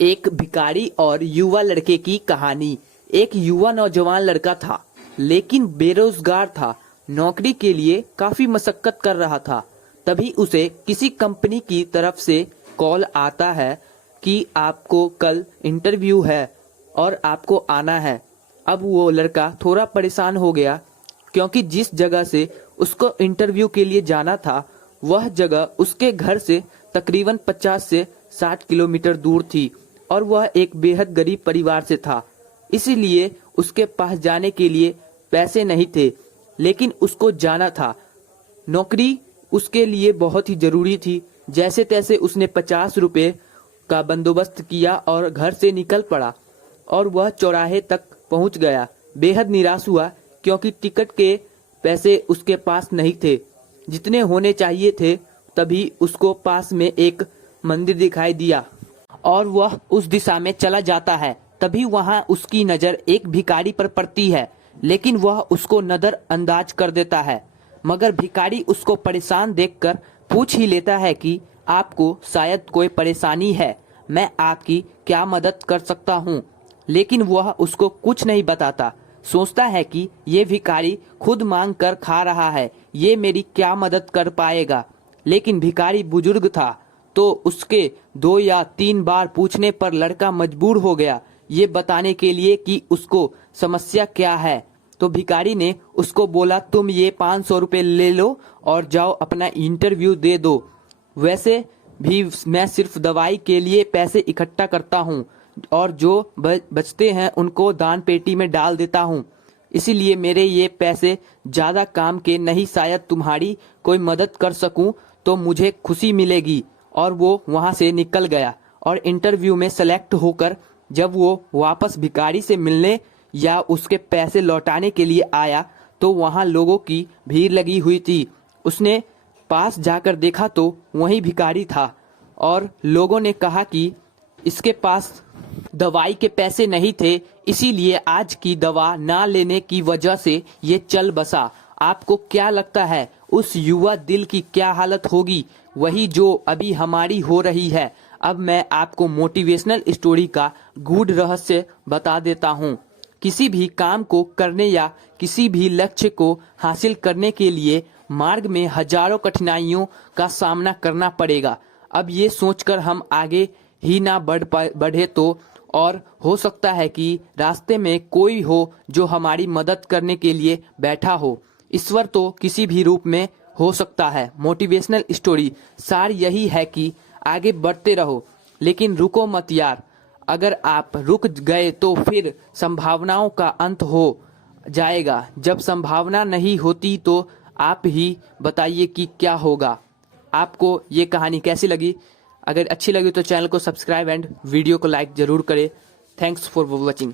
एक भिखारी और युवा लड़के की कहानी। एक युवा नौजवान लड़का था, लेकिन बेरोजगार था। नौकरी के लिए काफी मशक्कत कर रहा था। तभी उसे किसी कंपनी की तरफ से कॉल आता है कि आपको कल इंटरव्यू है और आपको आना है। अब वो लड़का थोड़ा परेशान हो गया, क्योंकि जिस जगह से उसको इंटरव्यू के लिए जाना था वह जगह उसके घर से तकरीबन 50 से 60 किलोमीटर दूर थी और वह एक बेहद गरीब परिवार से था। इसीलिए उसके पास जाने के लिए पैसे नहीं थे, लेकिन उसको जाना था। नौकरी उसके लिए बहुत ही जरूरी थी। जैसे तैसे उसने 50 रुपए का बंदोबस्त किया और घर से निकल पड़ा और वह चौराहे तक पहुंच गया। बेहद निराश हुआ, क्योंकि टिकट के पैसे उसके पास नहीं थे जितने होने चाहिए थे। तभी उसको पास में एक मंदिर दिखाई दिया और वह उस दिशा में चला जाता है। तभी वहां उसकी नजर एक भिखारी पर पड़ती है, लेकिन वह उसको नजरअंदाज कर देता है। मगर भिखारी उसको परेशान देखकर पूछ ही लेता है कि आपको शायद कोई परेशानी है, मैं आपकी क्या मदद कर सकता हूँ। लेकिन वह उसको कुछ नहीं बताता। सोचता है कि ये भिखारी खुद मांग कर खा रहा है, ये मेरी क्या मदद कर पाएगा। लेकिन भिखारी बुजुर्ग था, तो उसके 2 या 3 बार पूछने पर लड़का मजबूर हो गया ये बताने के लिए कि उसको समस्या क्या है। तो भिखारी ने उसको बोला, तुम ये 500 रुपये ले लो और जाओ अपना इंटरव्यू दे दो। वैसे भी मैं सिर्फ दवाई के लिए पैसे इकट्ठा करता हूँ और जो बचते हैं उनको दान पेटी में डाल देता हूँ। इसीलिए मेरे ये पैसे ज़्यादा काम के नहीं, शायद तुम्हारी कोई मदद कर सकूँ तो मुझे खुशी मिलेगी। और वो वहाँ से निकल गया और इंटरव्यू में सेलेक्ट होकर जब वो वापस भिखारी से मिलने या उसके पैसे लौटाने के लिए आया तो वहाँ लोगों की भीड़ लगी हुई थी। उसने पास जाकर देखा तो वही भिखारी था और लोगों ने कहा कि इसके पास दवाई के पैसे नहीं थे, इसीलिए आज की दवा ना लेने की वजह से ये चल बसा। आपको क्या लगता है उस युवा दिल की क्या हालत होगी? वही जो अभी हमारी हो रही है। अब मैं आपको मोटिवेशनल स्टोरी का गूढ़ रहस्य बता देता हूँ। किसी भी काम को करने या किसी भी लक्ष्य को हासिल करने के लिए मार्ग में हजारों कठिनाइयों का सामना करना पड़ेगा। अब ये सोचकर हम आगे ही ना बढ़े तो, और हो सकता है कि रास्ते में कोई हो जो हमारी मदद करने के लिए बैठा हो। ईश्वर तो किसी भी रूप में हो सकता है। मोटिवेशनल स्टोरी सार यही है कि आगे बढ़ते रहो, लेकिन रुको मत यार। अगर आप रुक गए तो फिर संभावनाओं का अंत हो जाएगा। जब संभावना नहीं होती तो आप ही बताइए कि क्या होगा। आपको ये कहानी कैसी लगी? अगर अच्छी लगी तो चैनल को सब्सक्राइब एंड वीडियो को लाइक जरूर करें। Thanks for watching.